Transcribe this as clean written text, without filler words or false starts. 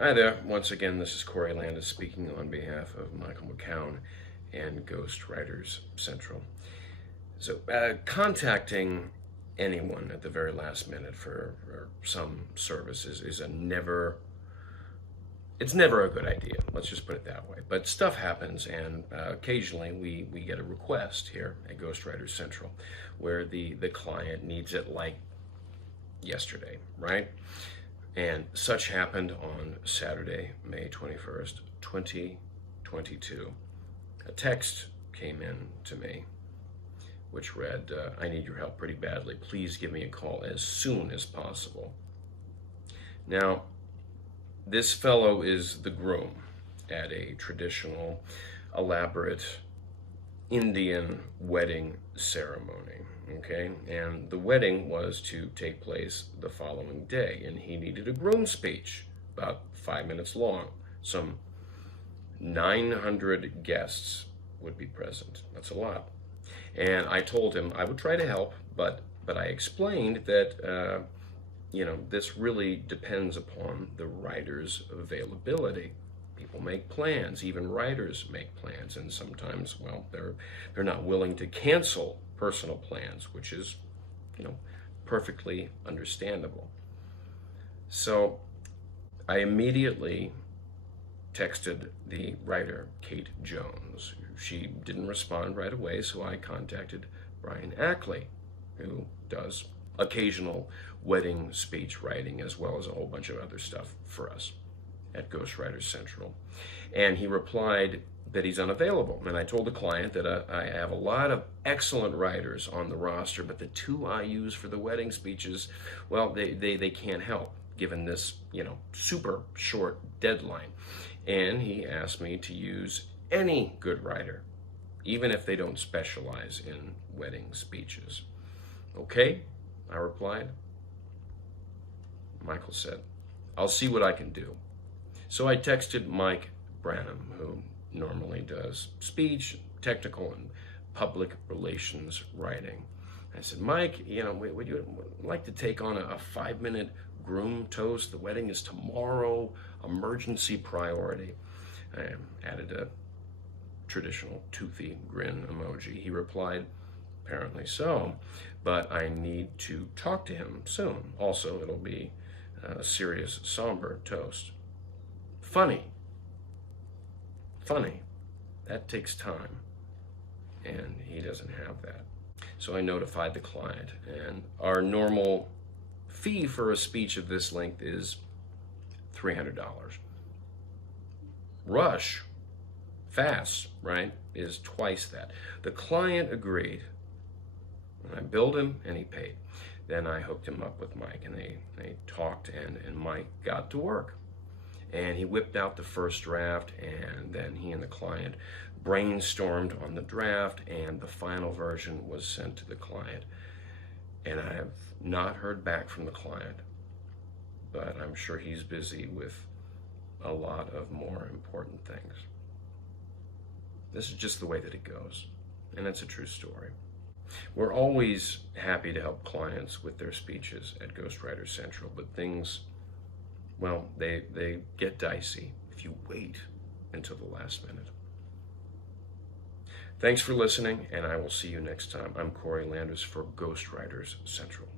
Hi there. Once again, this is Corey Landis speaking on behalf of Michael McKown and Ghostwriters Central. So, contacting anyone at the very last minute for some services is it's never a good idea. Let's just put it that way. But stuff happens, and occasionally we get a request here at Ghostwriters Central where the client needs it like yesterday, right? And such happened on Saturday, May 21st, 2022. A text came in to me which read, I need your help pretty badly. Please give me a call as soon as possible. Now, this fellow is the groom at a traditional, elaborate Indian wedding ceremony, okay? And the wedding was to take place the following day, and he needed a groom speech, about 5 minutes long. Some 900 guests would be present. That's a lot. And I told him I would try to help, but I explained that, this really depends upon the writer's availability. People make plans, even writers make plans, and sometimes, well, they're not willing to cancel personal plans, which is, perfectly understandable. So I immediately texted the writer, Kate Jones. She didn't respond right away, so I contacted Brian Ackley, who does occasional wedding speech writing as well as a whole bunch of other stuff for us at Ghostwriters Central. And he replied that he's unavailable. And I told the client that I have a lot of excellent writers on the roster, but the two I use for the wedding speeches, well, they can't help given this, super short deadline. And he asked me to use any good writer, even if they don't specialize in wedding speeches. Okay, I replied. Michael said, I'll see what I can do. So I texted Mike Branham, who normally does speech, technical, and public relations writing. I said, Mike, would you like to take on a 5-minute groom toast? The wedding is tomorrow, emergency priority. I added a traditional toothy grin emoji. He replied, apparently so, but I need to talk to him soon. Also, it'll be a serious, somber toast. Funny. That takes time, and he doesn't have that. So I notified the client, and our normal fee for a speech of this length is $300. Rush, fast, right, is twice that. The client agreed. I billed him, and he paid. Then I hooked him up with Mike, and they talked, and Mike got to work. And he whipped out the first draft, and then he and the client brainstormed on the draft, and the final version was sent to the client. And I have not heard back from the client, but I'm sure he's busy with a lot of more important things. This is just the way that it goes, and it's a true story. We're always happy to help clients with their speeches at Ghostwriters Central, but things, well, they get dicey if you wait until the last minute. Thanks for listening, and I will see you next time. I'm Corey Landis for Ghostwriters Central.